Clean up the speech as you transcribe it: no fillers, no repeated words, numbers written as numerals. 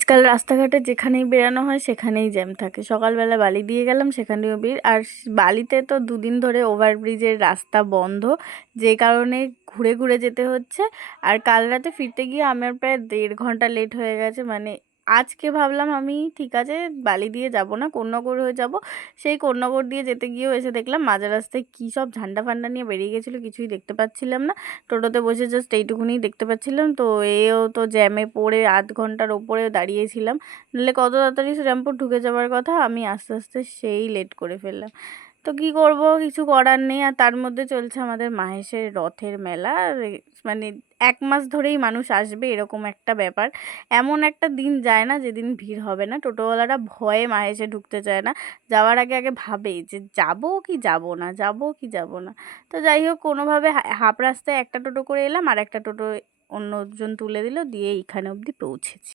আজকাল রাস্তাঘাটে যেখানেই বেরানো হয় সেখানেই জ্যাম থাকে। সকালবেলা বালি দিয়ে গেলাম, সেখানেও ভিড়। আর বালিতে তো দুদিন ধরে ওভারব্রিজের রাস্তা বন্ধ, যে কারণে ঘুরে ঘুরে যেতে হচ্ছে। আর কাল রাতে ফিরতে গিয়ে আমার প্রায় 1.5 ঘন্টা লেট হয়ে গেছে। মানে আজকে ভাবলাম আমি ঠিক আছে বালি দিয়ে যাব না, কোন্নগর হয়ে যাব। সেই কোন্নগর দিয়ে যেতে গিয়েও এসে দেখলাম মাঝ রাস্তায় কী সব ঝান্ডা ফান্ডা নিয়ে বেরিয়ে গেছিলো, কিছুই দেখতে পাচ্ছিলাম না। টোটোতে বসে জাস্ট এইটুকুনি দেখতে পাচ্ছিলাম। তো এও তো জ্যামে পড়ে 0.5 ঘন্টার ওপরে দাঁড়িয়েছিলাম। নাহলে কত তাড়াতাড়ি শ্রীরামপুর ঢুকে যাওয়ার কথা, আমি আস্তে আস্তে সেই লেট করে ফেললাম। তো কি করব, কিছু করার নেই। আর তার মধ্যে চলছে আমাদের মাহেশের রথের মেলা। মানে 1 মাস ধরেই মানুষ আসবে এরকম একটা ব্যাপার। এমন একটা দিন যায় না যেদিন ভিড় হবে না। টোটোওয়ালারা ভয়ে মাহেশে ঢুকতে চায় না। যাওয়ার আগে আগে ভাবে যে যাব কি যাব না, যাব কি যাব না। তো যাই হোক, কোনোভাবে হাফ রাস্তায় একটা টোটো করে এলাম, আর একটা টোটো অন্যজন তুলে দিল, দিয়ে এইখানে অবধি পৌঁছেছি।